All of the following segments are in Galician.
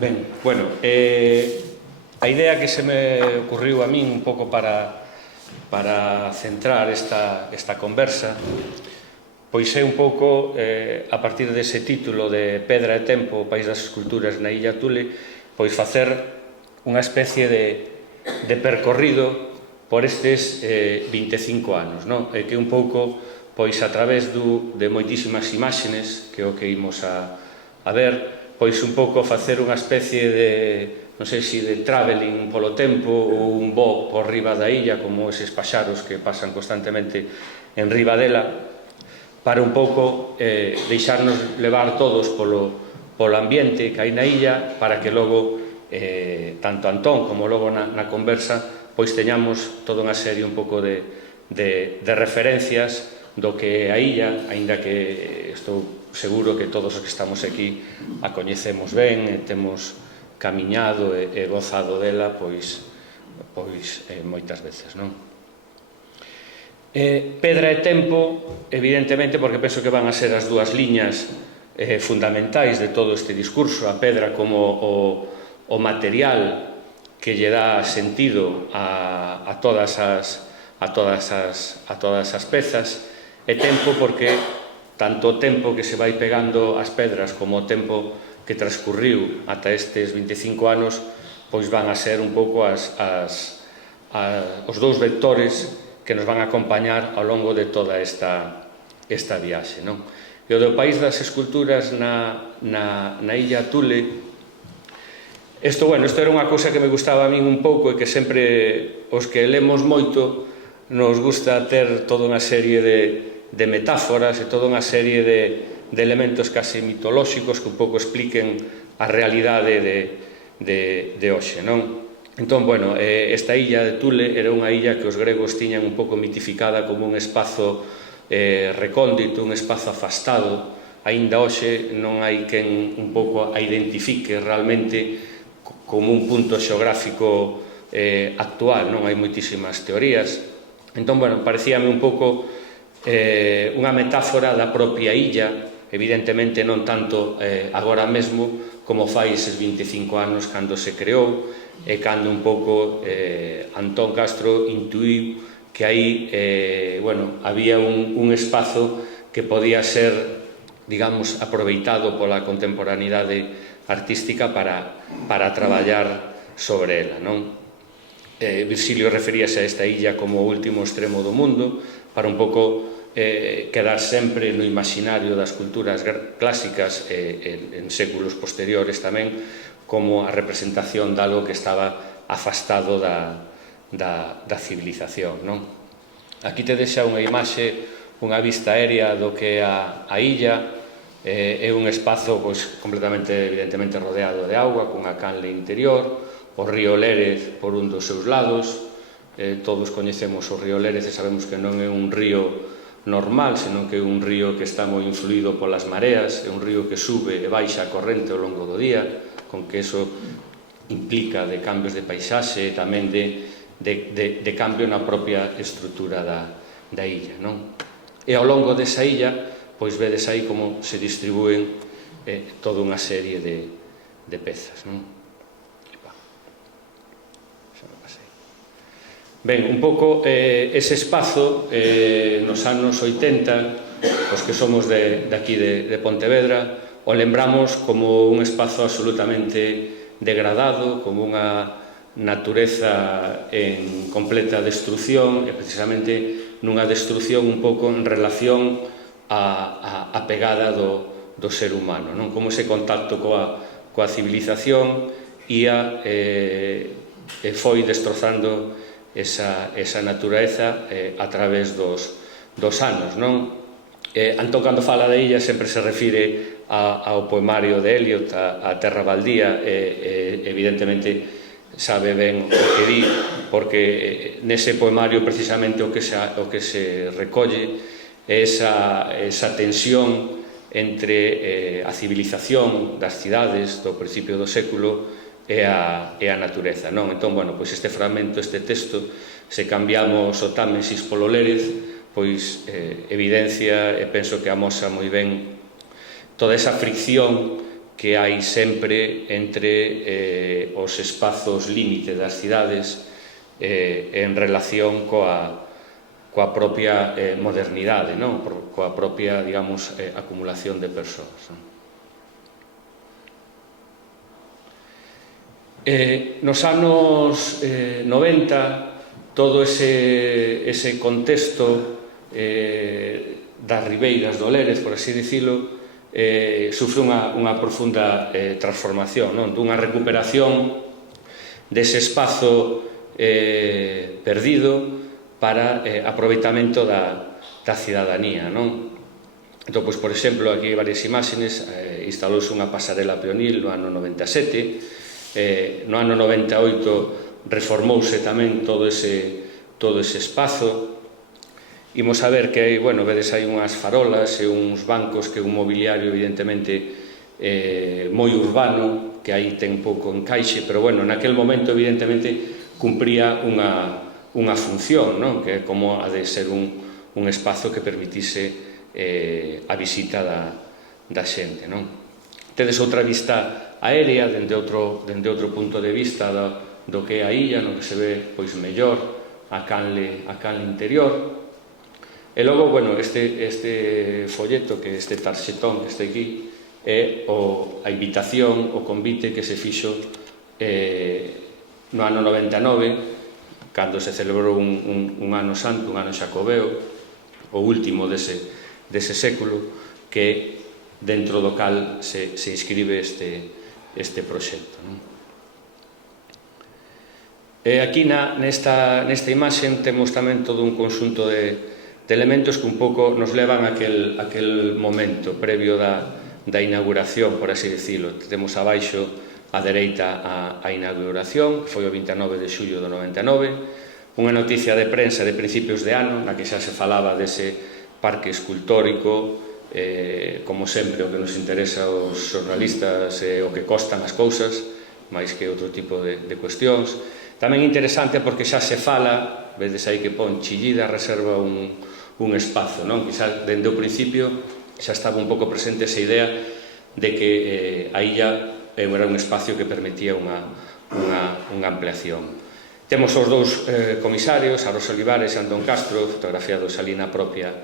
Ben, bueno, a idea que se me ocurriu a min un pouco para centrar esta conversa, pois é un pouco, a partir dese título de Pedra e Tempo, o País das Esculturas na Illa Thule, pois facer unha especie de percorrido por estes 25 anos, non? E que un pouco, pois a través de moitísimas imágenes, que é o que imos a ver, pois un pouco facer unha especie de, non sei se de traveling polo tempo ou un voo por riba da illa, como eses paxaros que pasan constantemente en riba dela, para un pouco deixarnos levar todos polo ambiente que hai na illa, para que logo, tanto Antón como logo na conversa, pois teñamos toda unha serie un pouco de referencias do que é a illa, aínda que estou seguro que todos os que estamos aquí a coñecemos ben e temos camiñado e gozado dela pois moitas veces, non? Pedra e tempo, evidentemente, porque penso que van a ser as dúas liñas fundamentais de todo este discurso, a pedra como o material que lle dá sentido a todas as pezas, e tempo porque tanto o tempo que se vai pegando as pedras como o tempo que transcurriu ata estes 25 anos, pois van a ser un pouco os dous vectores que nos van a acompañar ao longo de toda esta viaxe, non? E o do País das Esculturas na Illa Thule, isto era unha cousa que me gustaba a min un pouco e que sempre os que lemos moito nos gusta ter toda unha serie de metáforas e toda unha serie de elementos casi mitolóxicos que un pouco expliquen a realidade de hoxe, non? Entón, esta illa de Thule era unha illa que os gregos tiñan un pouco mitificada como un espazo recóndito, un espazo afastado. Aínda hoxe non hai quen un pouco a identifique realmente como un punto xeográfico actual, non? Hai moitísimas teorías. Entón, parecíame un pouco unha metáfora da propia illa, evidentemente non tanto agora mesmo como fai eses 25 anos cando se creou e cando un pouco Antón Castro intuiu que aí había un espazo que podía ser, digamos, aproveitado pola contemporaneidade artística para traballar sobre ela, non? Virgilio referíase a esta illa como o último extremo do mundo, para un pouco quedar sempre no imaginario das culturas clásicas en séculos posteriores tamén, como a representación de algo que estaba afastado da civilización, non? Aquí te deixa unha imaxe, unha vista aérea do que é a illa. É un espazo completamente, evidentemente, rodeado de auga, cunha canle interior, o río Lérez por un dos seus lados. Todos coñecemos o río Lérez e sabemos que non é un río normal, senón que é un río que está moi influído polas mareas, é un río que sube e baixa a corrente ao longo do día, con que eso implica de cambios de paisaxe e tamén de cambio na propia estrutura da illa, non? E ao longo desa illa, pois vedes aí como se distribúen toda unha serie de pezas, non? Ben, un pouco ese espazo nos anos 80, os que somos de aquí de Pontevedra, o lembramos como un espazo absolutamente degradado, como unha natureza en completa destrucción, e precisamente nunha destrucción un pouco en relación a pegada do ser humano, non? Como ese contacto coa civilización ia e foi destrozando esa natureza a través dos anos, non? Antón, cando fala da illa, sempre se refire ao poemario de Eliot, a Terra Baldía, evidentemente sabe ben o que di, porque nese poemario precisamente o que se recolle é esa tensión entre a civilización das cidades do principio do século e a natureza, non? Entón, pois este fragmento, este texto, se cambiamos o Támesis polo Lérez, pois evidencia e penso que amosa moi ben toda esa fricción que hai sempre entre os espazos límite das cidades en relación coa propia modernidade, non? Coa propia, digamos, acumulación de persoas. Nos anos 90, todo ese contexto das ribeiras do Lérez, por así dicilo, sufre unha profunda transformación, non? Dunha recuperación dese espazo perdido para aproveitamento da cidadanía, non? Entón, pois, por exemplo, aquí hai varias imaxes, instalouse unha pasarela peonil no ano 97, no ano 98 reformouse tamén todo ese espazo. Imos a ver que hai, bueno, vedes hai unhas farolas e uns bancos, que é un mobiliario evidentemente moi urbano, que aí ten pouco encaixe, pero bueno, naquel momento evidentemente cumpría unha función, non? Que é como a de ser un espazo que permitise a visita da xente, non? Tedes outra vista aérea dende outro punto de vista do que é a illa, no que se ve pois mellor a canle interior. E logo, bueno, este folleto, que este tarxetón que está aquí, é a invitación, o convite que se fixo no ano 99, cando se celebrou un ano santo, un ano xacobeo, o último dese século, que dentro do cal se inscribe este proxecto. E aquí nesta imaxe temos tamén todo un conxunto de elementos que un pouco nos levan a aquel momento previo da inauguración, por así dicilo. Temos abaixo á dereita a inauguración, que foi o 29 de xullo do 99, unha noticia de prensa de principios de ano, na que xa se falaba dese parque escultórico, como sempre o que nos interesa aos xornalistas é o que costan as cousas, máis que outro tipo de cuestións. Tamén interesante porque xa se fala, vedes aí que pon Chillida reserva un espazo, non? Quizá dende o principio xa estaba un pouco presente esa idea de que a illa era un espacio que permitía unha ampliación. Temos os dous comisarios, a Rosa Olivares e Antón Castro, fotografiados ali na propia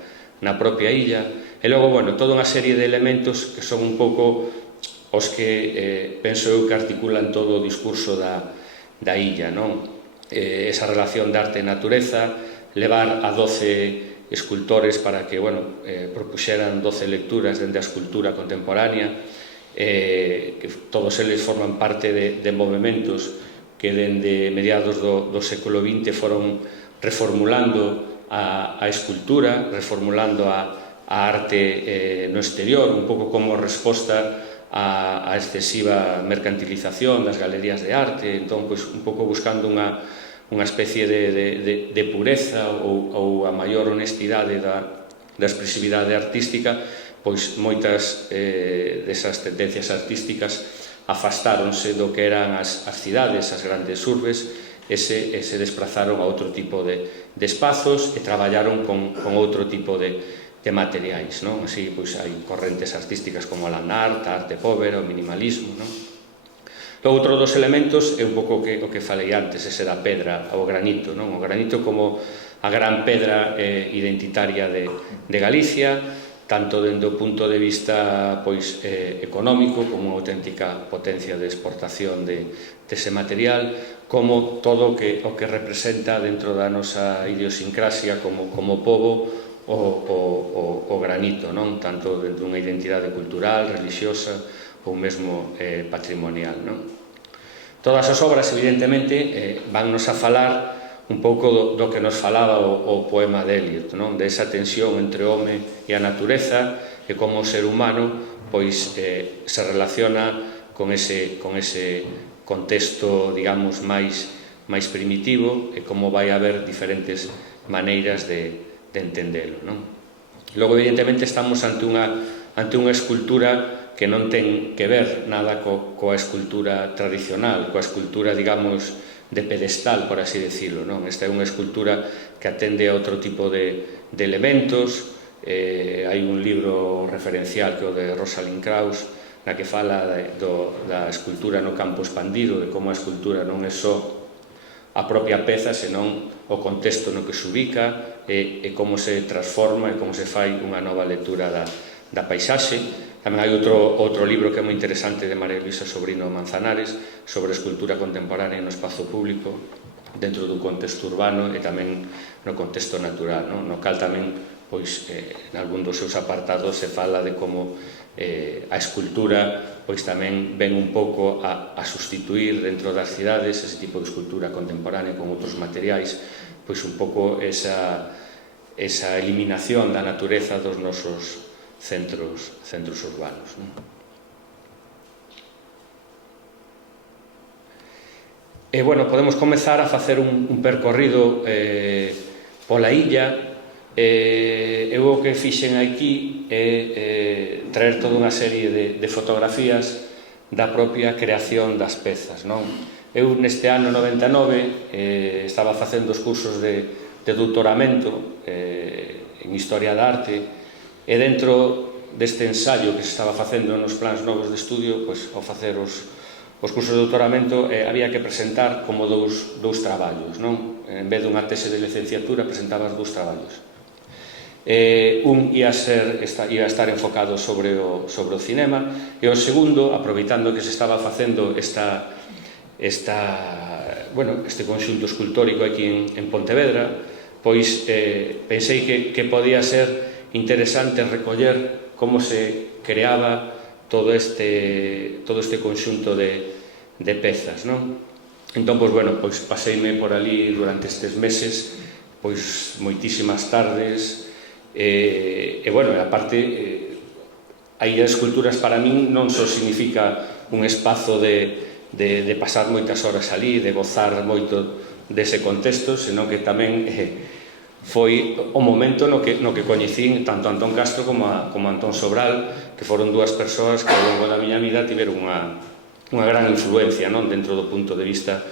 illa, e logo, bueno, toda unha serie de elementos que son un pouco os que penso eu que articulan todo o discurso da illa, non? Esa relación de arte e natureza, levar a 12 escultores para que, bueno, propuxeran 12 lecturas dende a escultura contemporánea, que todos eles forman parte de movementos que dende mediados do século XX foron reformulando a escultura, reformulando a arte no exterior, un pouco como resposta a excesiva mercantilización das galerías de arte. Entón, pois, un pouco buscando unha especie de pureza ou a maior honestidade da expresividade artística, pois moitas desas tendencias artísticas afastáronse do que eran as cidades, as grandes urbes, e se desplazaron a outro tipo de espazos e traballaron con outro tipo de materiais, non? Así, pois, hai correntes artísticas como a land art, a arte povera, o minimalismo, non? Logo, outro dos elementos é un pouco o que falei antes, ese da pedra, o granito, non? O granito como a gran pedra identitaria de Galicia, tanto dende o punto de vista, pois, económico, como unha auténtica potencia de exportación dese material, como todo o que representa dentro da nosa idiosincrasia como pobo o granito, non? Tanto dentro dunha identidade cultural, religiosa ou mesmo patrimonial, non? Todas as obras, evidentemente, vannos a falar un pouco do que nos falaba o poema de Eliot, non? De esa tensión entre o home e a natureza, e como o ser humano, pois, se relaciona con ese contexto, digamos, máis primitivo, e como vai haber diferentes maneiras de entendelo, non? Logo, evidentemente, estamos ante unha escultura que non ten que ver nada coa escultura tradicional, coa escultura, digamos, de pedestal, por así decirlo, non? Esta é unha escultura que atende a outro tipo de elementos. Hai un libro referencial que é o de Rosalind Krauss, na que fala da escultura no campo expandido, de como a escultura non é só a propia peza, senón o contexto no que se ubica e como se transforma e como se fai unha nova lectura da paisaxe. Tamén hai outro libro que é moi interesante de María Luisa Sobrino Manzanares sobre escultura contemporánea no espazo público dentro do contexto urbano e tamén no contexto natural, no cal tamén, pois, en algún dos seus apartados se fala de como a escultura pois tamén ven un pouco a sustituir dentro das cidades ese tipo de escultura contemporánea con outros materiais, pois un pouco esa eliminación da natureza dos nosos centros urbanos. E, bueno, podemos comezar a facer un percorrido pola illa. Eu o que fixen aquí é traer toda unha serie de fotografías da propia creación das pezas. Eu neste ano 99 estaba facendo os cursos de doutoramento en Historia da Arte e dentro deste ensayo que se estaba facendo nos plans novos de estudio, ao facer os cursos de doutoramento había que presentar como dous traballos. En vez dunha tese de licenciatura presentabas dous traballos. Un ia estar enfocado sobre o cinema e o segundo, aproveitando que se estaba facendo este conxunto escultórico aquí en Pontevedra, pois pensei que podía ser interesante recoller como se creaba todo este conxunto de pezas. Entón, pois paseime por ali durante estes meses, pois moitísimas tardes. Aparte, a illa de esculturas para min non só significa un espazo de pasar moitas horas ali, de gozar moito dese contexto, senón que tamén foi o momento no que coñecín tanto a Antón Castro como a Antón Sobral, que foron dúas persoas que ao longo da miña vida tiveron unha gran influencia dentro do punto de vista,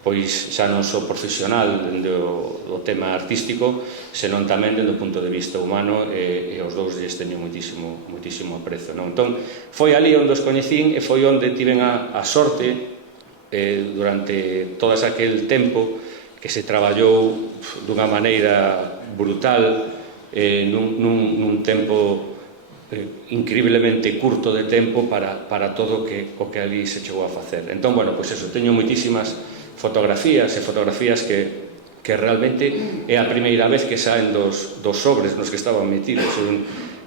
pois xa non só profesional do tema artístico, senón tamén do punto de vista humano, e os dous lles teño moitísimo aprecio. Entón, foi ali onde os coñecín e foi onde tiven a sorte durante todo aquel tempo que se traballou dunha maneira brutal nun tempo increíblemente curto de tempo para todo o que ali se chegou a facer. Entón, teño moitísimas fotografías que realmente é a primeira vez que saen dos sobres nos que estaban metidos.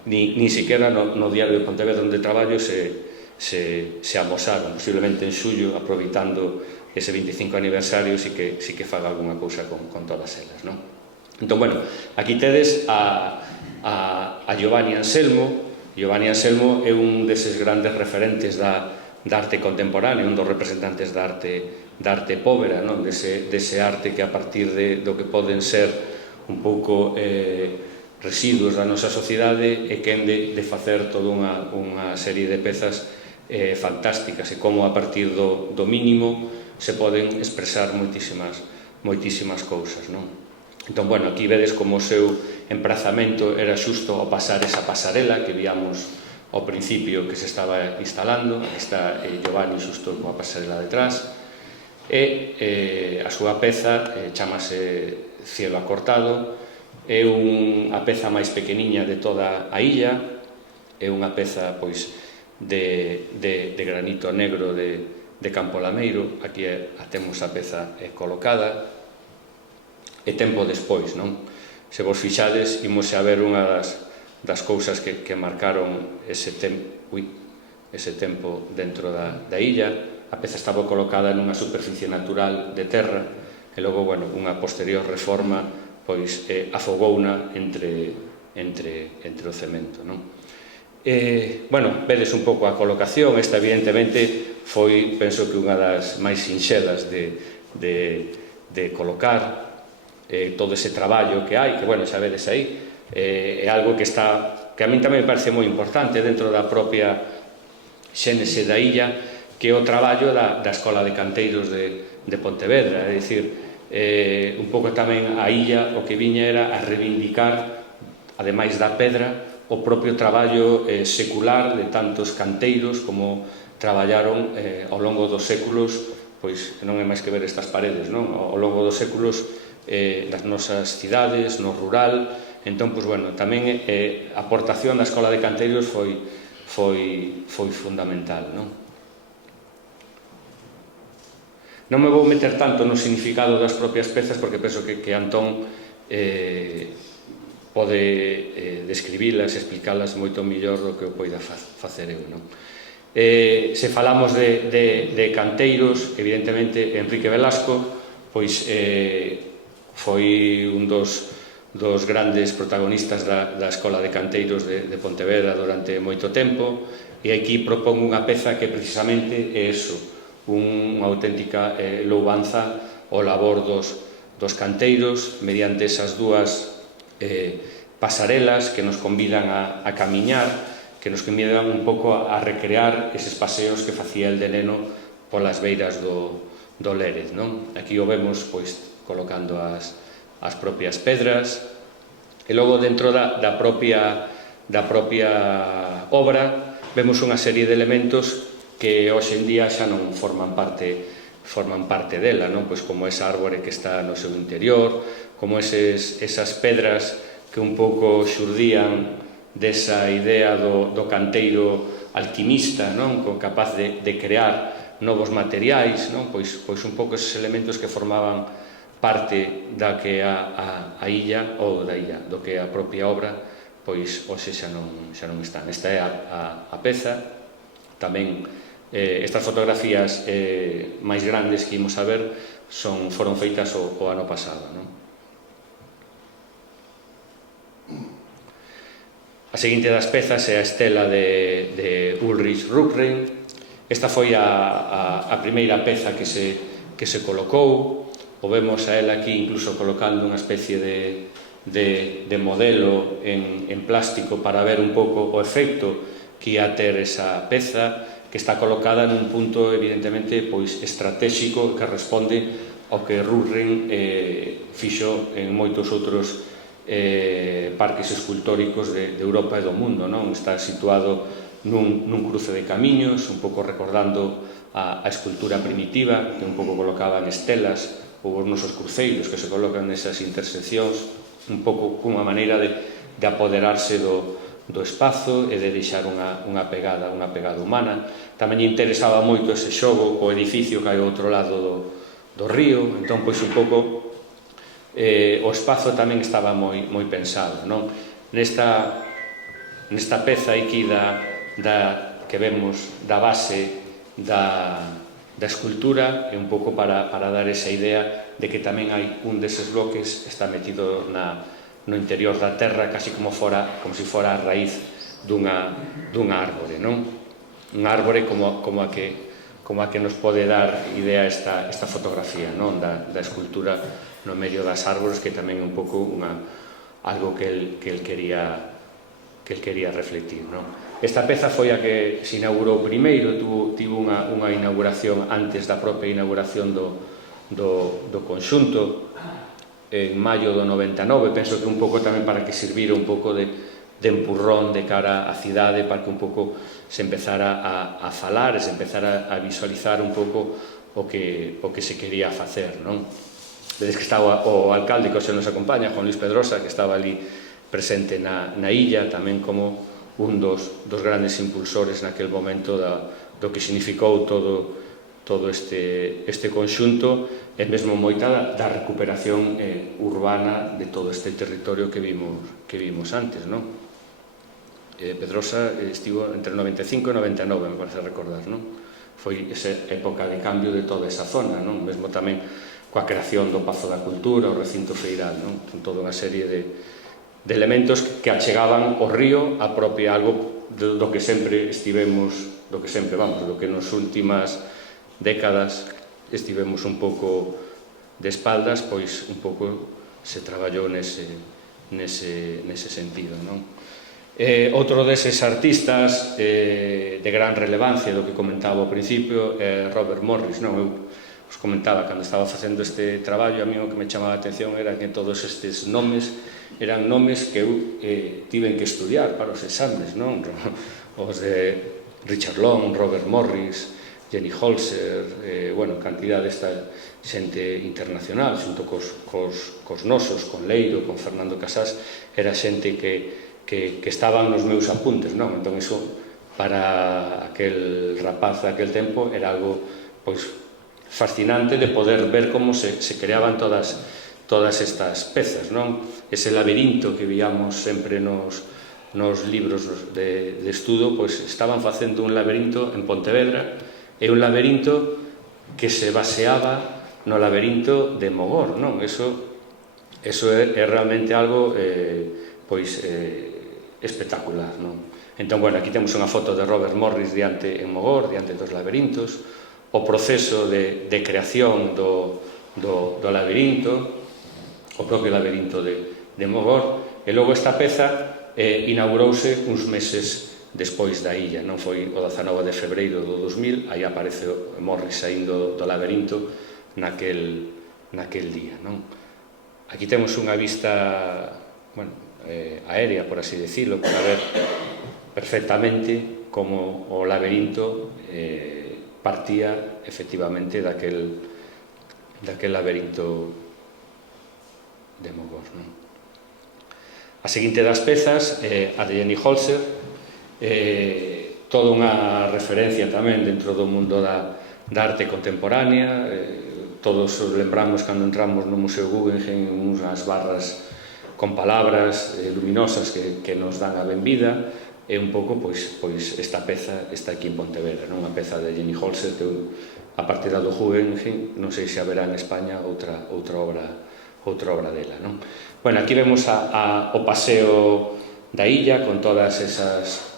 Ni siquiera no diario de Pontevedra onde traballo se amosaron. Posiblemente en xullo, aproveitando ese 25 aniversario, sí que faga alguna cousa con todas elas. Entón, aquí tedes a Giovanni Anselmo. Giovanni Anselmo é un deses grandes referentes da arte contemporánea, un dos representantes da arte povera, dese arte que a partir do que poden ser un pouco residuos da nosa sociedade e quen de facer toda unha serie de pezas fantásticas e como a partir do mínimo se poden expresar moitísimas cousas. Entón, aquí vedes como o seu emprazamento era xusto ao pasar esa pasarela que víamos ao principio que se estaba instalando. Aquí está Giovanni xusto coa pasarela detrás, e a súa peza chamase Cielo Acortado. É unha peza máis pequeniña de toda a illa, é unha peza de granito negro de Campo Lameiro. Aquí a temos a peza colocada, e tempo despois, se vos fixades, imos a ver unha das cousas que marcaron ese tempo dentro da illa. A peza estaba colocada nunha superficie natural de terra e logo, unha posterior reforma afogouna entre o cemento. Vedes un pouco a colocación. Esta, evidentemente, foi, penso que, unha das máis sinxelas de colocar. Todo ese traballo que hai, que, xa vedes aí, é algo que a min tamén me parece moi importante dentro da propia xénese da illa, que é o traballo da Escola de Canteiros de Pontevedra. É dicir, un pouco tamén a illa o que viña era a reivindicar, ademais da pedra, o propio traballo secular de tantos canteiros como traballaron ao longo dos séculos, pois non é máis que ver estas paredes, non? Ao longo dos séculos das nosas cidades, no rural. Entón, pois, bueno, tamén a aportación da Escola de Canteiros foi fundamental, non? Non me vou meter tanto no significado das propias pezas porque penso que Antón pode describilas, explicalas moito mellor do que eu poida facer eu, non? Se falamos de canteiros, evidentemente Enrique Velasco pois foi un dos grandes protagonistas da Escola de Canteiros de Pontevedra durante moito tempo, e aquí propongo unha peza que precisamente é eso, unha auténtica louvanza ao labor dos canteiros mediante esas dúas pasarelas que nos convidan a camiñar, que nos convidan un pouco a recrear eses paseos que facía el de neno polas beiras do Lérez, non? Aquí o vemos pois colocando as propias pedras, e logo dentro da propia obra vemos unha serie de elementos que hoxe en día xa non forman parte dela, non? Pois como esa árbore que está no seu interior, como esas pedras que un pouco xurdían desa idea do canteiro alquimista, non? Capaz de crear novos materiais, non? Pois un pouco eses elementos que formaban parte da que a illa, ou da illa, do que a propia obra, pois hoxe xa non están. Esta é a peza. Tamén estas fotografías máis grandes que imos a ver foron feitas o ano pasado, non? A seguinte das pezas é a estela de Ulrich Rückring. Esta foi a primeira peza que se colocou. O vemos a ela aquí incluso colocando unha especie de modelo en plástico para ver un pouco o efecto que ia ter esa peza, que está colocada nun punto evidentemente pois estratégico que responde ao que Rückring fixo en moitos outros parques escultóricos de Europa e do mundo, non? Está situado nun cruce de camiños, un pouco recordando a escultura primitiva, que un pouco colocaban estelas ou os nosos cruceiros que se colocan nesas interseccións, un pouco cunha maneira de apoderarse do espazo e de deixar unha pegada humana. Tamén lle interesaba moito ese xogo o edificio que hai ao outro lado do río, entón pois un pouco o espazo tamén estaba moi pensado, non? Nesta peza aquí que vemos da base da escultura, é un pouco para dar esa idea de que tamén hai un deses bloques está metido no interior da terra, casi como se fora a raíz dunha árbore, non? Unha árbore como a que nos pode dar idea esta fotografía, non? Da escultura no medio das árbores, que tamén é un pouco algo que el quería reflectir, non? Esta peza foi a que se inaugurou primeiro, tivo unha inauguración antes da propia inauguración do conxunto en maio do 99, penso que un pouco tamén para que servira un pouco de empurrón de cara á cidade, para que un pouco se empezara a falar e se empezara a visualizar un pouco o que se quería facer, non? Vedes que estaba o alcalde que hoxe nos acompaña, Juan Luis Pedrosa, que estaba ali presente na illa, tamén como un dos grandes impulsores naquel momento do que significou todo este conxunto, e mesmo moita da recuperación urbana de todo este territorio que vimos antes, non? Pedrosa estivo entre 95 e 99, me parece recordar, non? Foi esa época de cambio de toda esa zona, non? Mesmo tamén coa creación do Pazo da Cultura, o recinto feiral, non? Toda unha serie de elementos que achegaban o río a propia algo do que sempre do que nas últimas décadas estivemos un pouco de espaldas, pois un pouco se traballou nese sentido, non? Outro deses artistas de gran relevancia do que comentaba ao principio é Robert Morris, non? Os os comentaba, cando estaba facendo este traballo, a mí o que me chamaba a atención era que todos estes nomes eran nomes que eu tiven que estudiar para os exames, non? Os de Richard Long, Robert Morris, Jenny Holzer, bueno, cantidad desta xente internacional, xunto cos nosos, con Leiro, con Fernando Casás, era xente que estaban nos meus apuntes, non? Entón, iso, para aquel rapaz daquel tempo, era algo, pois, fascinante de poder ver como se creaban todas estas pezas, non? Ese laberinto que víamos sempre nos libros de estudo, pois estaban facendo un laberinto en Pontevedra, e un laberinto que se baseaba no laberinto de Mogor, non? Eso é realmente algo pois espectacular, non? Entón, bueno, aquí temos unha foto de Robert Morris en Mogor, diante dos laberintos, o proceso de creación do laberinto, o propio laberinto de Mogor, e logo esta peza inaugurouse uns meses despois da illa, non foi o 19 de febreiro do 2000, aí aparece Morris saindo do laberinto naquel día, non? Aquí temos unha vista, bueno, aérea, por así decirlo, para ver perfectamente como o laberinto partía efectivamente daquel laberinto de Mogor, non? A seguinte das pezas, a de Jenny Holzer, toda unha referencia tamén dentro do mundo da arte contemporánea. Todos lembramos cando entramos no Museo Guggenheim unhas barras con palabras luminosas que nos dan a benvida, e un pouco, pois esta peza está aquí en Pontevedra, unha peza de Jenny Holzer que, a partir do Guggenheim, non sei se haberá en España outra obra dela, non? Bueno, aquí vemos o paseo da illa con todas esas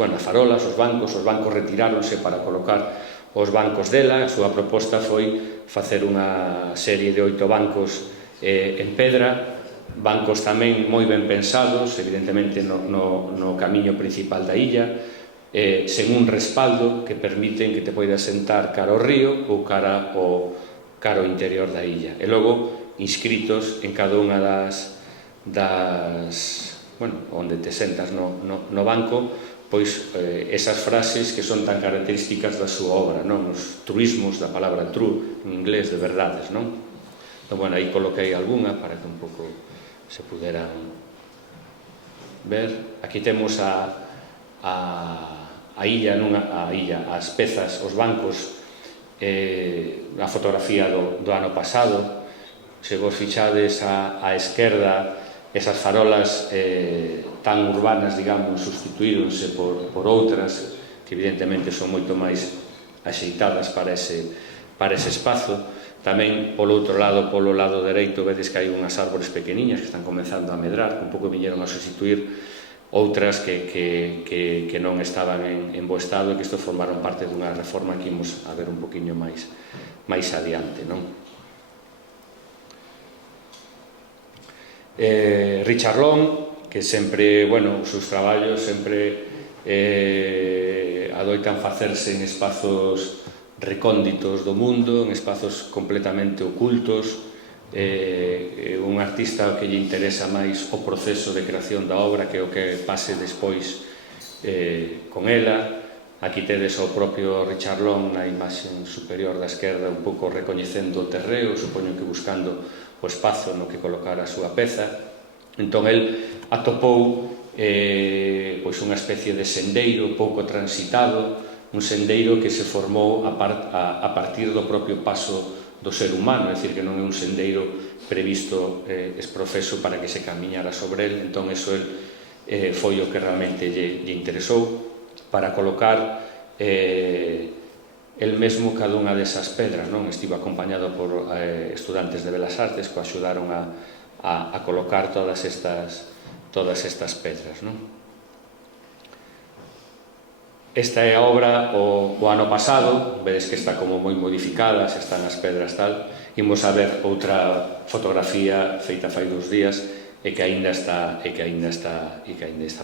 bueno, farolas, os bancos retiráronse para colocar os bancos dela. A súa proposta foi facer unha serie de 8 bancos en pedra, bancos tamén moi ben pensados, evidentemente no camiño principal da illa, sen un respaldo que permiten que te poidas sentar cara ao río ou cara ao interior da illa. E logo, inscritos en cada unha das bueno, onde te sentas no banco, pois esas frases que son tan características da súa obra, non? Os truismos da palabra true, en inglés, de verdades, non? Entón, bueno, aí coloquei algunha para que un pouco se puderan ver. Aquí temos a illa, as pezas, os bancos, a fotografía do ano pasado. Se vos fixades á esquerda, esas farolas tan urbanas, digamos, sustituíronse por outras que evidentemente son moito máis axeitadas para ese espazo. Tamén, polo outro lado, polo lado dereito, vedes que hai unhas árbores pequeniñas que están comenzando a medrar, que un pouco viñeron a sustituir outras que non estaban en bo estado, e que isto formaron parte dunha reforma que imos a ver un poquinho máis adiante, non? Richard Long, que sempre, bueno, os seus traballos sempre adoitan facerse en espazos recónditos do mundo, en espazos completamente ocultos. Un artista que lle interesa máis o proceso de creación da obra que o que pase despois con ela. Aquí tedes o propio Richard Long na imaxe superior da esquerda, un pouco recoñecendo o terreo, supoño que buscando o espazo no que colocar a súa peza. Entón, el atopou pois unha especie de sendeiro pouco transitado, un sendeiro que se formou a partir do propio paso do ser humano, é dicir, que non é un sendeiro previsto exprofeso para que se camiñara sobre el. Entón, eso foi o que realmente lle interesou para colocar el mesmo cada unha desas pedras, non? Estivo acompañado por estudantes de Belas Artes que o axudaron a colocar todas estas pedras, non? Esta é a obra o ano pasado, vedes que está como moi modificada, se están as pedras tal. Imos a ver outra fotografía feita fai 2 días e que aínda está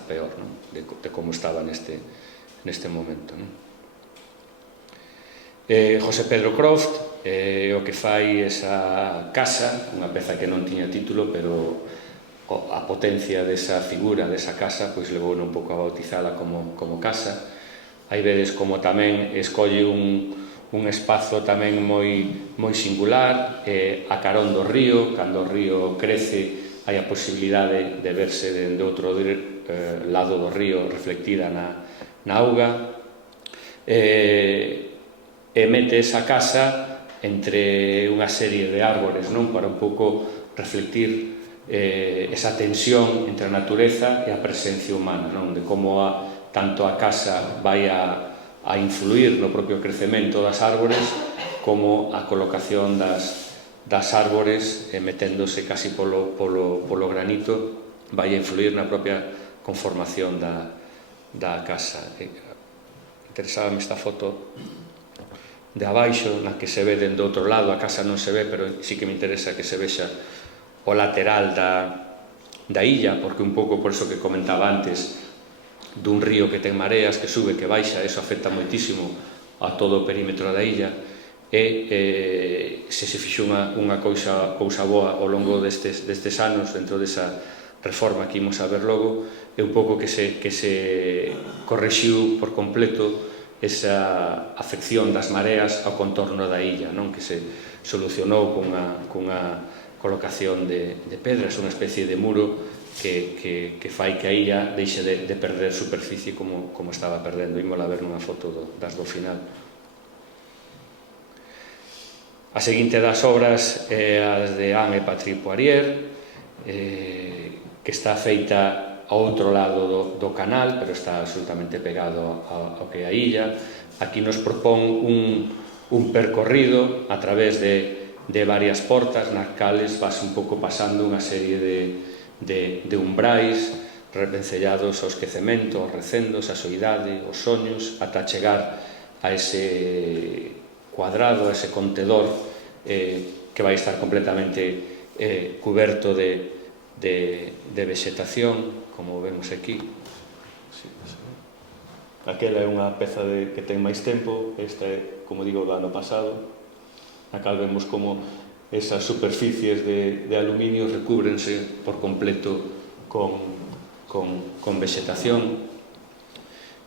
peor, non? De como estaba neste momento, non? José Pedro Croft o que fai esa casa, unha peza que non tiña título, pero a potencia desa figura, desa casa, pois levou un pouco a bautizala como casa. Aí vedes como tamén escolle un espazo tamén moi singular, a carón do río. Cando o río crece hai a posibilidade de verse dende outro lado do río reflectida na auga, e mete esa casa entre unha serie de árbores, non, para un pouco reflectir esa tensión entre a natureza e a presencia humana, non, de como tanto a casa vai a influir no propio crecemento das árbores como a colocación das árbores, meténdose casi polo granito, vai a influir na propia conformación da casa. Interesábame esta foto de abaixo, na que se ve dende outro lado. A casa non se ve, pero sí que me interesa que se vexa o lateral da illa, porque un pouco por iso que comentaba antes, dun río que ten mareas, que sube, que baixa, eso afecta moitísimo a todo o perímetro da illa, e se fixo unha cousa boa ao longo destes anos, dentro desa reforma que imos a ver logo, é un pouco que se correxiu por completo esa afección das mareas ao contorno da illa, non, que se solucionou cunha colocación de pedras, unha especie de muro que fai que a illa deixe de perder superficie como estaba perdendo. Ímola ver nunha foto das do final. A seguinte das obras é as de Anne et Patrick Poirier, que está feita ao outro lado do canal, pero está absolutamente pegado ao que é a illa. Aquí nos propón un percorrido a través de varias portas, nas cales vas un pouco pasando unha serie de umbrais vencellados ao esquecemento, aos recendos, a soidade, os soños, ata chegar a ese cuadrado, a ese contedor que vai estar completamente cuberto de vegetación, como vemos aquí. Aquela é unha peza que ten máis tempo, esta é, como digo, do ano pasado. Na cal vemos como esas superficies de aluminio recúbrense por completo con vegetación.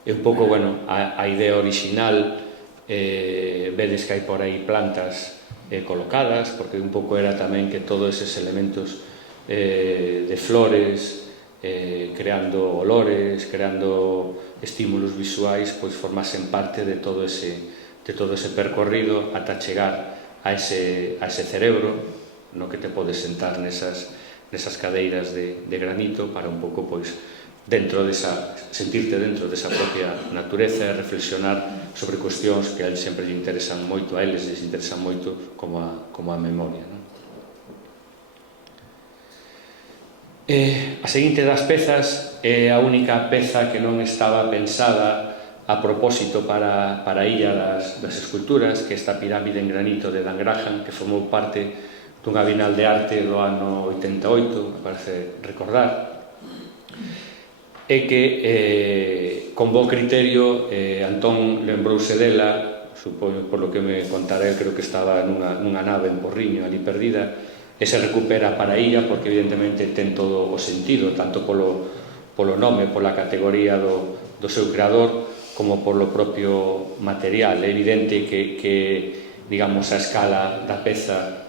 É un pouco, bueno, a idea original, vedes que hai por aí plantas colocadas, porque un pouco era tamén que todos eses elementos de flores, creando olores, creando estímulos visuais, pois formasen parte de todo ese percorrido ata chegar a ese cerebro no que te podes sentar nesas cadeiras de granito para un pouco, pois, sentirte dentro desa propia natureza e reflexionar sobre cuestións que a eles sempre lle interesan moito, a eles les interesan moito, como a memoria, non? A seguinte das pezas é a única peza que non estaba pensada a propósito para a illa das esculturas, que é esta pirámide en granito de Dan Graham, que formou parte dunha Bienal de Arte do ano 88, me parece recordar, e que con bo criterio Antón lembrouse dela, supoño por lo que me contaré, creo que estaba nunha nave en Porriño, ali perdida, e se recupera para a illa, porque evidentemente ten todo o sentido, tanto polo nome, pola categoría do seu creador, como polo propio material. É evidente que digamos, a escala da peza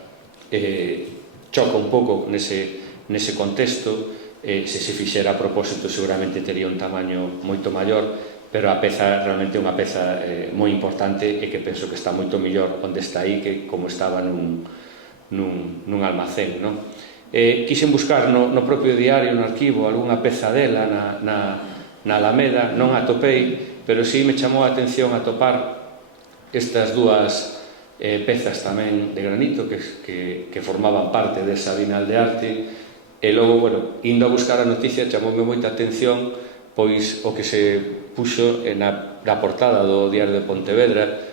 choca un pouco nese contexto. Se se fixera a propósito seguramente tería un tamaño moito maior, pero a peza realmente é unha peza moi importante e que penso que está moito mellor onde está aí que como estaba nun almacén, non? Quixen buscar no propio diario, no arquivo, algunha peza dela na Alameda, non a atopei, pero sí me chamou a atención atopar estas dúas pezas tamén de granito que formaban parte desa Bienal de Arte. E logo, bueno, indo a buscar a noticia, chamoume moita atención pois o que se puxo na portada do Diario de Pontevedra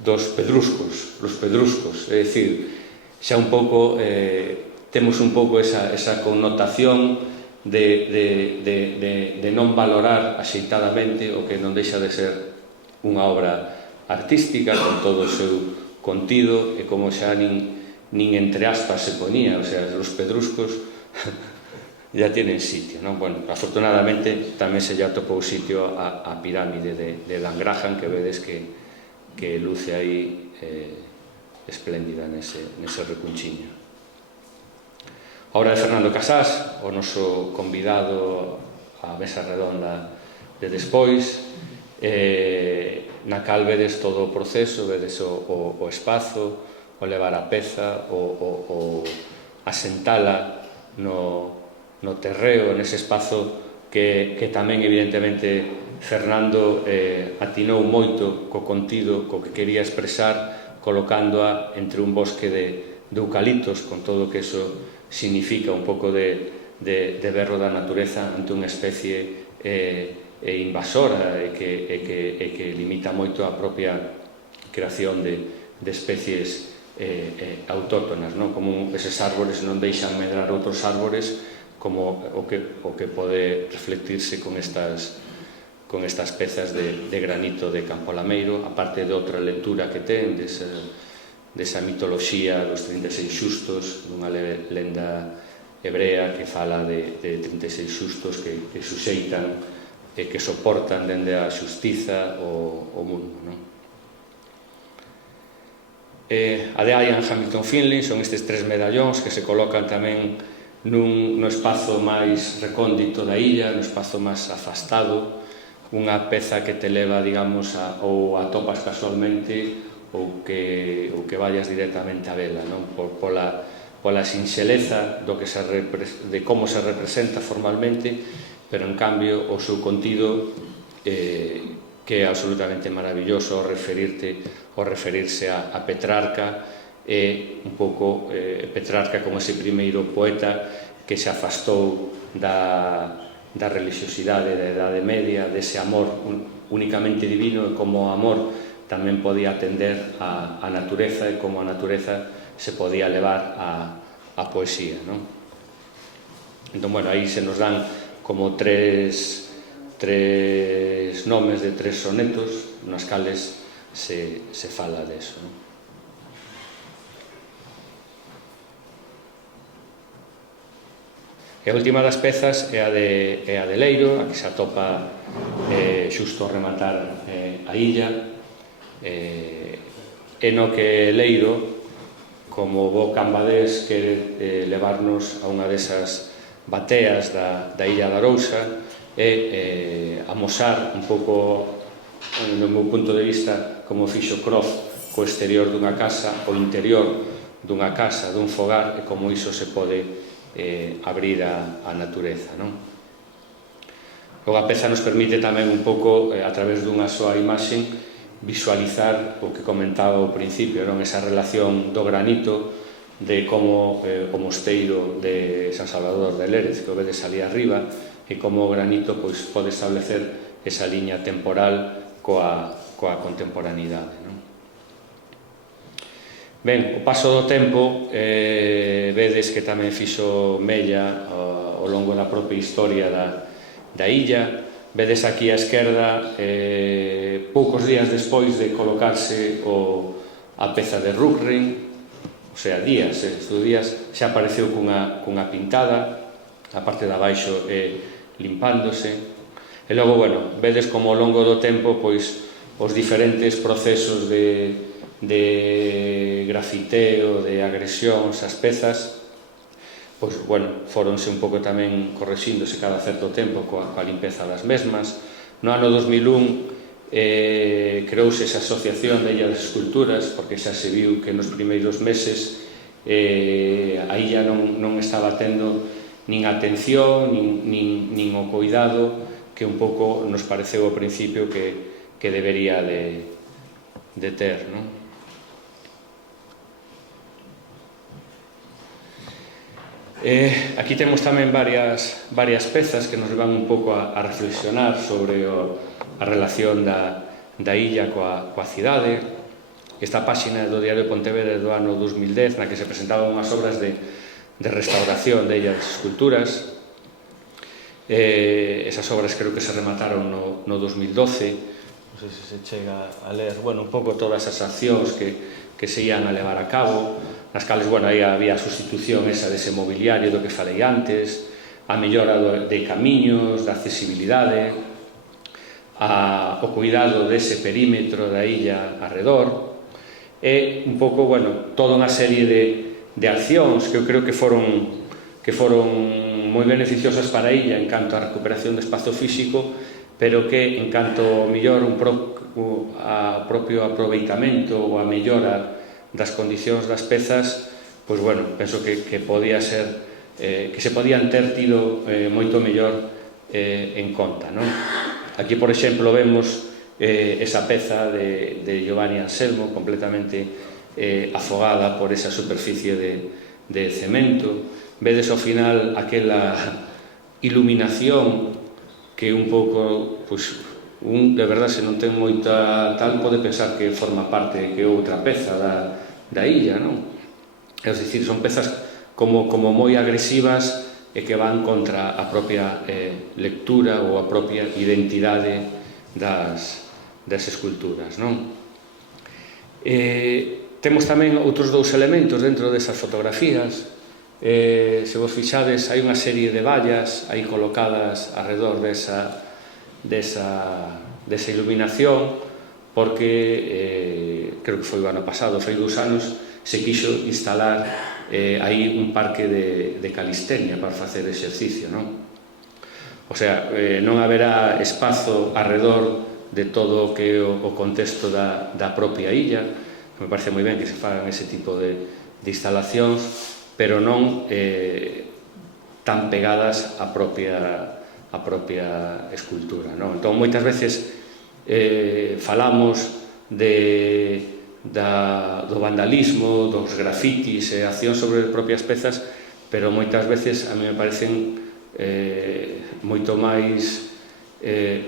dos pedruscos, os pedruscos, é dicir, xa un pouco temos un pouco esa connotación de non valorar axeitadamente o que non deixa de ser unha obra artística, con todo o seu contido, e como xa nin entre aspas se ponía, o sea, os pedruscos ya tienen sitio, non? Bueno, afortunadamente tamén se lle atopou sitio a pirámide de Dan Graham, que vedes que luce aí espléndida nese recunchiño. A obra de Fernando Casás, o noso convidado á mesa redonda de despois, na cal vedes todo o proceso, vedes o espazo, o levar a peza, o asentala no terreo, nese espazo que tamén evidentemente Fernando atinou moito co contido, co que quería expresar, colocándoa entre un bosque de eucaliptos, con todo o que eso significa, un pouco de berro da natureza ante unha especie invasora e que limita moito a propia creación de especies autóctonas, non? Como eses árbores non deixan medrar outros árbores, como o que pode reflectirse con estas pezas de granito de Campo Lameiro, aparte de outra lectura que ten desa mitoloxía dos 36 xustos, dunha lenda hebrea que fala de 36 xustos que suxeitan e que soportan dende a xustiza o mundo, non? A de Ian Hamilton Finlay son estes 3 medallóns que se colocan tamén no espazo máis recóndito da illa, no espazo máis afastado, unha peza que te leva, digamos, ou atopas casualmente ou que vayas directamente a vela, non? Pola sinxeleza de como se representa formalmente, pero en cambio o seu contido que é absolutamente maravilloso ao referirse a Petrarca, e un pouco Petrarca como ese primeiro poeta que se afastou da religiosidade da Idade Media, dese amor únicamente divino, e como o amor tamén podía atender a natureza, e como a natureza se podía levar a poesía, non? Entón, bueno, aí se nos dan como tres nomes de 3 sonetos nas cales se fala deso, non? E a última das pezas é a de Leiro, a que se atopa xusto ao rematar a illa, e no que Leiro, como bo cambadés, quere levarnos a unha desas bateas da illa da Arousa e amosar un pouco, no meu punto de vista, como fixo Croft co exterior dunha casa, o interior dunha casa, dun fogar, e como iso se pode abrir a natureza, non? Logo a peza nos permite tamén un pouco, a través dunha soa imaxe, visualizar o que comentaba ao principio, non? Esa relación do granito, de como o mosteiro de San Salvador de Lérez, que o vedes ali arriba, e como o granito pode establecer esa liña temporal coa contemporaneidade, non? Ben, o paso do tempo, vedes que tamén fixo mella ao longo da propia historia da illa. Vedes aquí á esquerda, poucos días despois de colocarse a peza de Rugrin, o sea, días xa apareceu cunha pintada, a parte de abaixo limpándose, e logo, bueno, vedes como ao longo do tempo, pois, os diferentes procesos de grafiteo, de agresións ás pezas, pois, bueno, foronse un pouco tamén correxíndose cada certo tempo coa limpeza das mesmas. No ano 2001 creouse esa asociación de Illa das Esculturas, porque xa se viu que nos primeiros meses a illa non estaba tendo nin atención, nin o cuidado que un pouco nos pareceu ao principio que debería de ter, non? Aquí temos tamén varias pezas que nos van un pouco a reflexionar sobre a relación da illa coa cidade. Esta páxina do Diario de Pontevedra do ano 2010, na que se presentaban unhas obras de restauración de Illa das Esculturas. Esas obras creo que se remataron no 2012, non sei se se chega a ler, bueno, un pouco todas as accións que se ian a levar a cabo, nas cales, bueno, aí había a sustitución esa dese mobiliario do que falei antes, a mellora de camiños, da accesibilidade, o cuidado dese perímetro da illa arredor, e un pouco, bueno, toda unha serie de accións que eu creo que foron moi beneficiosas para a illa en canto a recuperación de espazo físico, pero que en canto mellor a propio aproveitamento ou a mellora das condicións das pezas, pois bueno, penso que podía ser que se podían ter tido moito mellor en conta, non? Aquí, por exemplo, vemos esa peza de Giovanni Anselmo completamente afogada por esa superficie de cemento. Vedes ao final aquela iluminación que un pouco, pois, de verdade, se non ten moita tal, pode pensar que forma parte que outra peza da illa, non? É dicir, son pezas como moi agresivas e que van contra a propia lectura ou a propia identidade das esculturas, non? Temos tamén outros dous elementos dentro desas fotografías. Se vos fixades, hai unha serie de vallas aí colocadas alrededor desa iluminación, porque creo que foi o ano pasado, foi 2 anos, se quixo instalar aí un parque de calistenia para facer exercicio, non? O sea, non haberá espazo alrededor de todo o que é o contexto da propia illa. Me parece moi ben que se fagan ese tipo de instalacións, pero non tan pegadas á propia escultura, non? Entón, moitas veces falamos do vandalismo, dos grafitis e accións sobre propias pezas, pero moitas veces a mí me parecen moito máis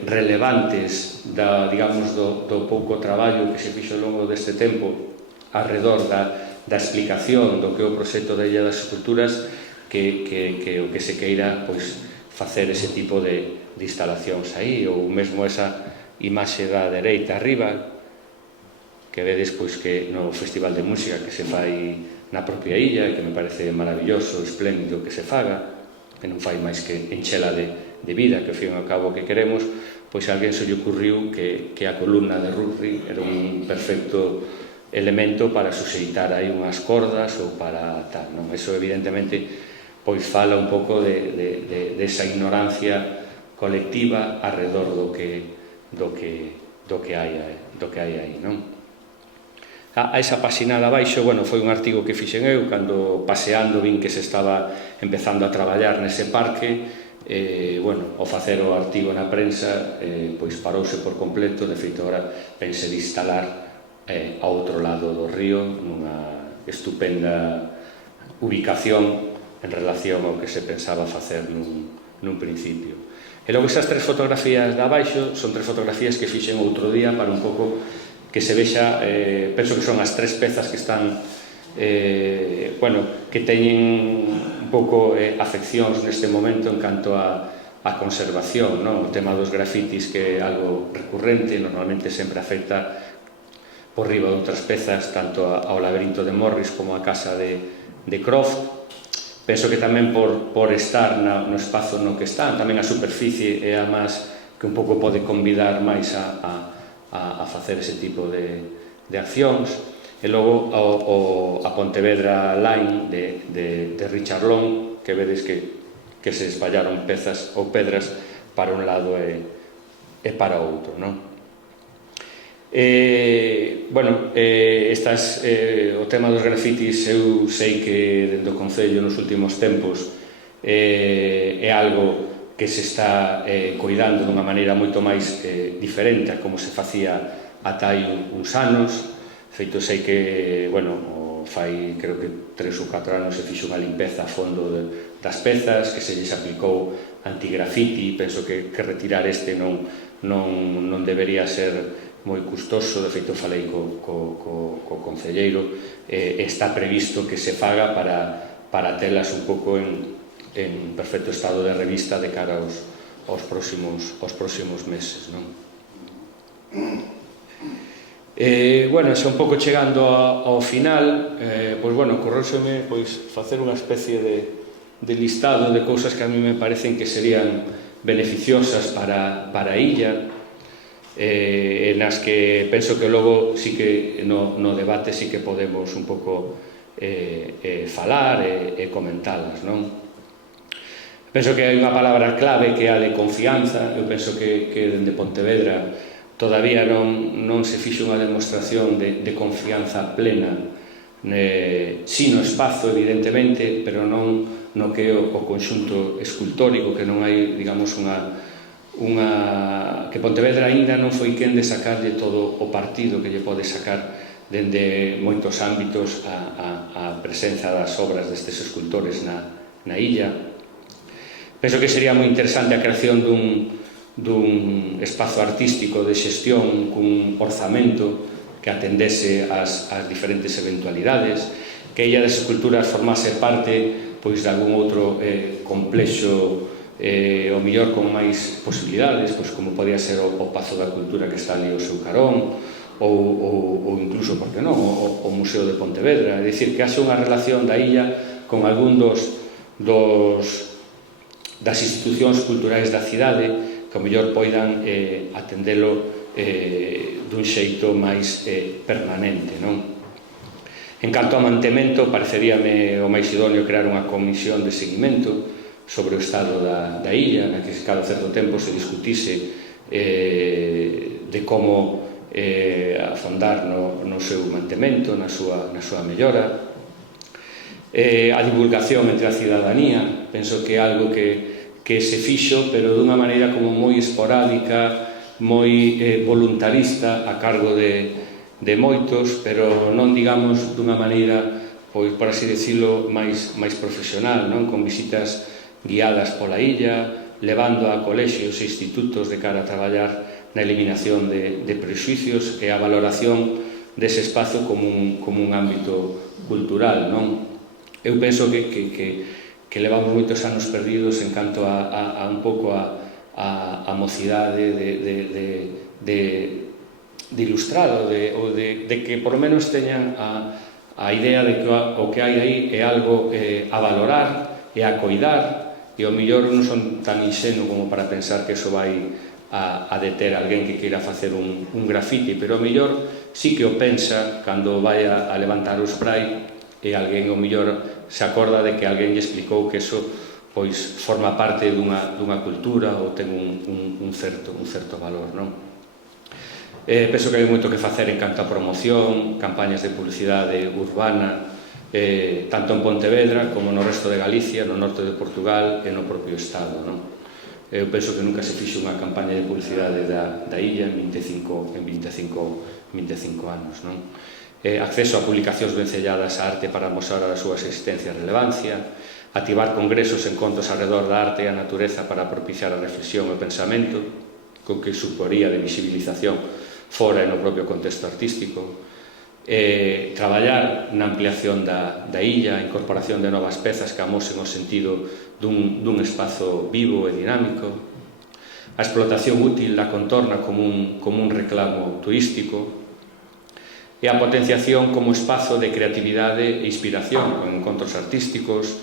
relevantes digamos, do pouco traballo que se fixo ao longo deste tempo alrededor da explicación do que é o proxecto da Illa das Esculturas que o que se queira, pois, facer ese tipo de instalacións aí, ou mesmo esa imaxe da dereita arriba que vedes, pois, que no Festival de Música que se fai na propia illa, que me parece maravilloso, espléndido que se faga, que non fai máis que enchela de vida, que ao fin e ao cabo que queremos, pois a alguén se lle ocurriu que a columna de Rufri era un perfecto elemento para suxeitar aí unhas cordas ou para tal, non? Eso evidentemente pois fala un pouco desa ignorancia colectiva alrededor do que hai aí, non? A esa páxina de abaixo, bueno, foi un artigo que fixen eu cando paseando vin que se estaba empezando a traballar nese parque. Bueno, ao facer o artigo na prensa, pois parouse por completo. De feito, agora pense de instalar a outro lado do río nunha estupenda ubicación en relación ao que se pensaba facer nun principio. E logo esas 3 fotografías de abaixo son 3 fotografías que fixen outro día para un pouco que se vexa, penso que son as 3 pezas que están bueno, que teñen un pouco afeccións neste momento en canto a conservación, non? O tema dos grafitis, que é algo recurrente, normalmente sempre afecta por riba de outras pezas, tanto ao laberinto de Morris como a casa de Croft. Penso que tamén por estar no espazo no que están, tamén a superficie é a máis que un pouco pode convidar máis a facer ese tipo de accións. E logo a Pontevedra Line de Richard Long, que vedes que se espallaron pezas ou pedras para un lado e para outro, non? Bueno, o tema dos grafitis, eu sei que dentro do Concello nos últimos tempos é algo que se está coidando dunha maneira moito máis diferente a como se facía ata hai uns anos. Feito, sei que, bueno, fai creo que 3 ou 4 anos se fixo unha limpeza a fondo das pezas, que se lles aplicou antigrafiti. Penso que retirar este non debería ser moi custoso. De feito, falei co concelleiro, está previsto que se faga para telas un pouco en perfecto estado de revista de cara aos próximos meses, non? Bueno, xa un pouco chegando ao final, pois, bueno, ocorreuseme facer unha especie de listado de cousas que a mí me parecen que serían beneficiosas para a illa, nas que penso que logo sí que no debate sí que podemos un pouco falar e comentalas, non? Penso que hai unha palabra clave que é a de confianza. Eu penso que dende Pontevedra todavía non se fixe unha demostración de confianza plena, si no espazo, evidentemente, pero non no que é o conxunto escultórico, que non hai, digamos, que Pontevedra aínda non foi quen de sacarlle todo o partido que lle pode sacar dende moitos ámbitos a presenza das obras destes escultores na illa. Penso que sería moi interesante a creación dun espazo artístico de xestión cun orzamento que atendese ás diferentes eventualidades, que a Illa das Esculturas formase parte de algún outro complexo, o mellor con máis posibilidades, como podía ser o Pazo da Cultura que está ali ao seu carón, ou incluso, por que non, o Museo de Pontevedra. É dicir, que haxe unha relación da illa con algún das institucións culturais da cidade que ao mellor poidan atendelo dun xeito máis permanente, non? En canto a mantemento, pareceríame o máis idóneo crear unha comisión de seguimento sobre o estado da illa, na que cada certo tempo se discutise de como afondar no seu mantemento, na súa mellora. A divulgación entre a cidadanía, penso que é algo que se fixo, pero dunha maneira como moi esporádica, moi voluntarista, a cargo de moitos, pero non, digamos, dunha maneira, por así decirlo, máis profesional, non? Con visitas guiadas pola illa, levando a colexios e institutos de cara a traballar na eliminación de prexuicios e a valoración dese espazo como un ámbito cultural, non? Eu penso que levamos moitos anos perdidos en canto a un pouco a mocidade de ilustrado, ou de que por lo menos teñan a idea de que o que hai aí é algo a valorar e a coidar, e ao mellor non son tan inxenuo como para pensar que eso vai a deter a alguén que queira facer un grafiti, pero ao mellor sí que o pensa cando vai a levantar o spray, e alguén ao mellor se acorda de que alguén lle explicou que eso forma parte dunha cultura ou ten un certo valor, non? Penso que hai moito que facer en canto a promoción, campañas de publicidade urbana, tanto en Pontevedra como no resto de Galicia, no norte de Portugal e no propio Estado, non? Eu penso que nunca se fixe unha campaña de publicidade da illa en 25 anos, non? Acceso a publicacións vencelladas á arte para mostrar a súa existencia e relevancia, activar congresos e encontros alrededor da arte e a natureza para propiciar a reflexión e o pensamento, con que suporía de visibilización fora e no propio contexto artístico, traballar na ampliación da illa, a incorporación de novas pezas que amosen o sentido dun espazo vivo e dinámico, a explotación útil da contorna como un reclamo turístico, e a potenciación como espazo de creatividade e inspiración, con encontros artísticos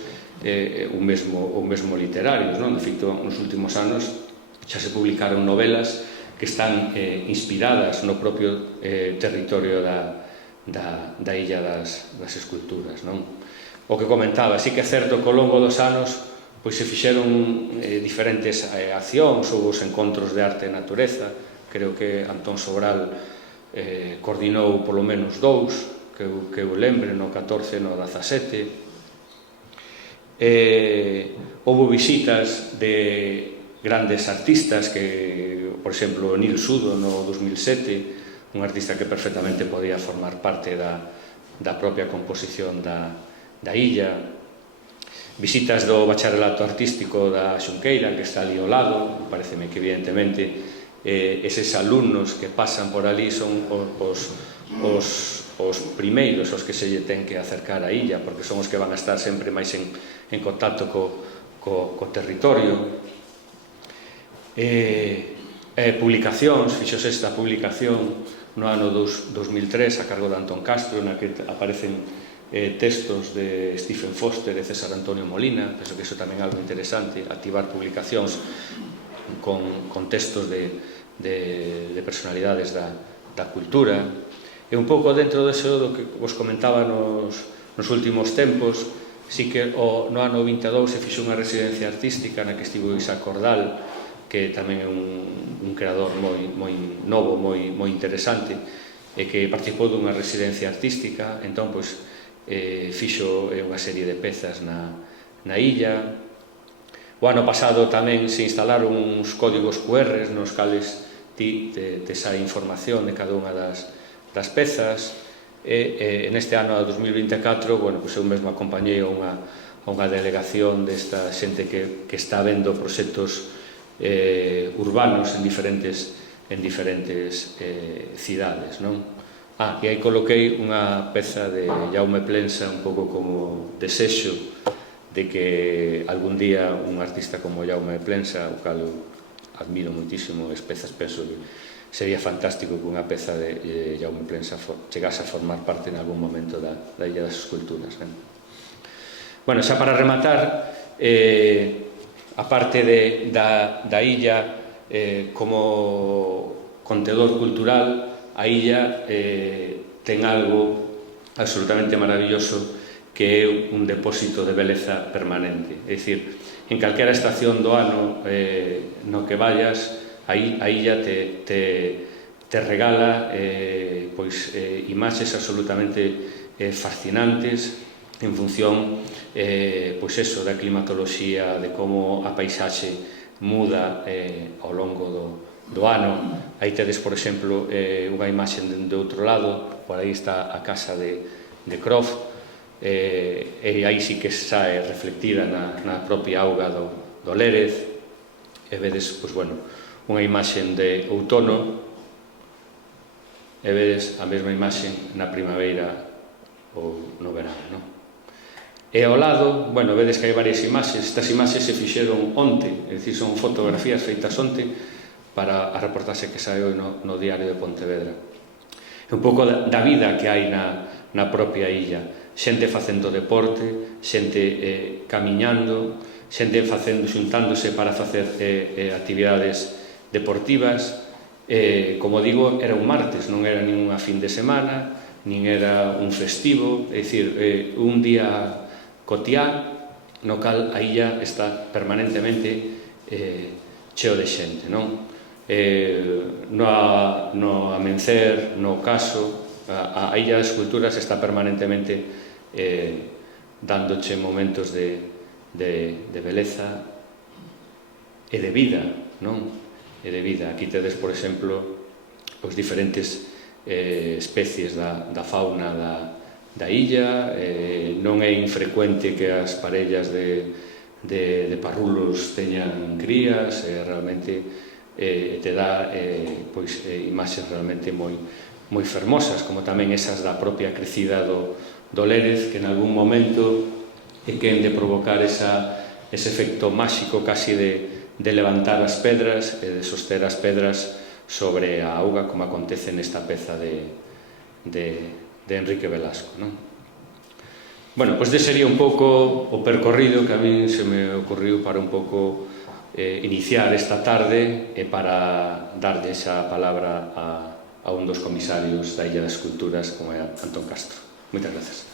ou mesmo literarios, non? De feito, nos últimos anos xa se publicaron novelas que están inspiradas no propio territorio da Illa das Esculturas, non? O que comentaba, sí que é certo que ao longo dos anos se fixeron diferentes accións ou os encontros de arte e natureza. Creo que Antón Sobral coordinou polo menos 2 que eu lembre, no 14 e no 17. Houve visitas de grandes artistas que, por exemplo, Nil Sudo no 2007, un artista que perfectamente podía formar parte da propia composición da illa. Visitas do bacharelato artístico da Xunqueira, que está ali ao lado. Pareceme que evidentemente eses alumnos que pasan por ali son os primeiros aos que se lle ten que acercar a illa, porque son os que van a estar sempre máis en contacto co territorio. publicacións, fixose esta publicación no ano 2003 a cargo de Antón Castro, na que aparecen textos de Stephen Foster e César Antonio Molina. Penso que iso tamén é algo interesante, activar publicacións con textos de personalidades da cultura. E un pouco dentro deso do que vos comentaba nos últimos tempos, sí que no ano 22 se fixo unha residencia artística na que estivo Isaac Cordal, que tamén é un creador moi novo, moi interesante, e que participou dunha residencia artística. Entón, fixo unha serie de pezas na illa. O ano pasado tamén se instalaron uns códigos QR nos cales ti tes a información de cada unha das pezas, e neste ano 2024, eu mesmo acompañei a unha delegación desta xente que está vendo proxectos urbanos en diferentes cidades, non? E aí coloquei unha peza de Jaume Plensa un pouco como desexo de que algún día un artista como Jaume Plensa, o cal admiro moitísimo, as pezas penso que sería fantástico que unha peza de Jaume Plensa chegase a formar parte en algún momento da Illa das Esculturas. Bueno, xa para rematar, a parte da illa como contenedor cultural, a illa ten algo absolutamente maravilloso que é un depósito de beleza permanente. É dicir, en calquera estación do ano no que vayas, a illa te regala imaxes absolutamente fascinantes en función da climatoloxía, de como a paisaxe muda ao longo do ano. Aí tedes, por exemplo, unha imaxe de outro lado, por aí está a casa de Croft, e aí sí que sae reflectida na propia auga do Lérez, e vedes, unha imaxe de outono, e vedes a mesma imaxe na primavera ou no verano. E ao lado, vedes que hai varias imaxes. Estas imaxes se fixeron onte, é dicir, son fotografías feitas onte para a reportaxe que sae no Diario de Pontevedra. É un pouco da vida que hai na propia illa. Xente facendo deporte, xente camiñando, xente xuntándose para facer actividades deportivas. Como digo, era un martes, non era nin unha fin de semana, nin era un festivo, é dicir, un día cotiá no cal a illa está permanentemente cheo de xente, non? No amencer, no ocaso, a Illa das Esculturas está permanentemente dándoche momentos de beleza e de vida, non? E de vida. Aquí tedes, por exemplo, os diferentes especies da fauna da illa. Non é infrecuente que as parellas de parrulos teñan crías, realmente te dá imaxes realmente moi fermosas, como tamén esas da propia crecida do Lérez, que en algún momento queren de provocar ese efecto máxico casi de levantar as pedras e de soster as pedras sobre a auga, como acontece nesta peza de Enrique Velasco, non? Ese sería un pouco o percorrido que a mí se me ocorriu para un pouco iniciar esta tarde e para darlle esa palabra a un dos comisarios da Illa das Esculturas, como é Antón Castro. Moitas grazas.